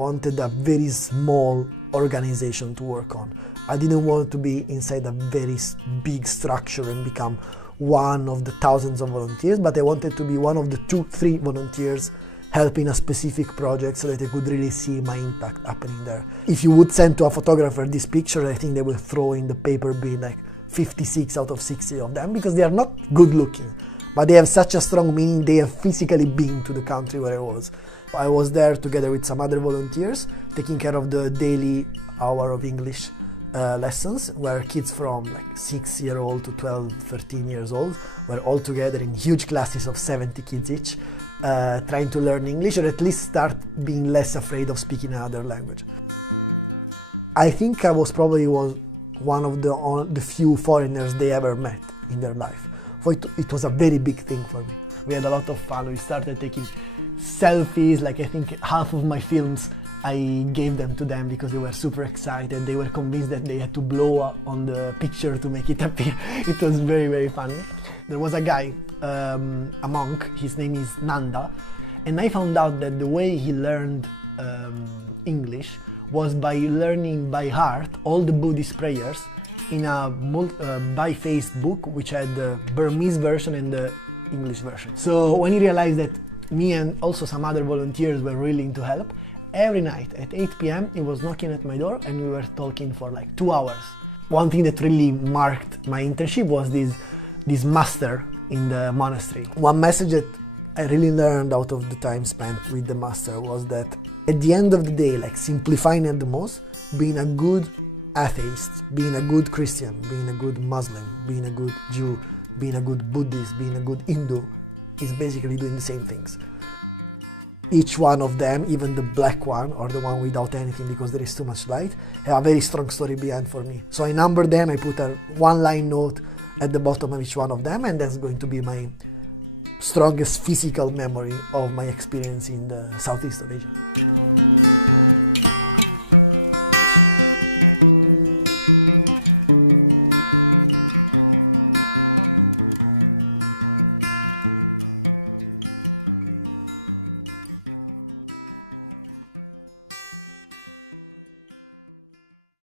wanted a very small organization to work on. I didn't want to be inside a very big structure and become one of the thousands of volunteers, but I wanted to be one of the 2-3 volunteers helping a specific project so that I could really see my impact happening there. If you would send to a photographer this picture, I think they will throw in the paper bin like 56 out of 60 of them, because they are not good looking, but they have such a strong meaning. They have physically been to the country where I was. I was there together with some other volunteers, taking care of the daily hour of English lessons, where kids from like 6-year-old to 12, 13 years old were all together in huge classes of 70 kids each, trying to learn English, or at least start being less afraid of speaking another language. I think I was probably one of the few foreigners they ever met in their life. So it was a very big thing for me. We had a lot of fun. We started taking selfies. Like, I think half of my films I gave them to them because they were super excited. They were convinced that they had to blow up on the picture to make it appear. It was very, very funny. There was a guy, a monk, his name is Nanda, and I found out that the way he learned English was by learning by heart all the Buddhist prayers in a bi-faced book which had the Burmese version and the English version. So when he realized that me and also some other volunteers were willing to help, every night at 8 p.m. he was knocking at my door and we were talking for like 2 hours. One thing that really marked my internship was this master in the monastery. One message that I really learned out of the time spent with the master was that at the end of the day, like simplifying at the most, being a good atheist, being a good Christian, being a good Muslim, being a good Jew, being a good Buddhist, being a good Hindu, is basically doing the same things. Each one of them, even the black one or the one without anything because there is too much light, have a very strong story behind for me. So I number them, I put a one-line note at the bottom of each one of them, and that's going to be my strongest physical memory of my experience in the Southeast of Asia.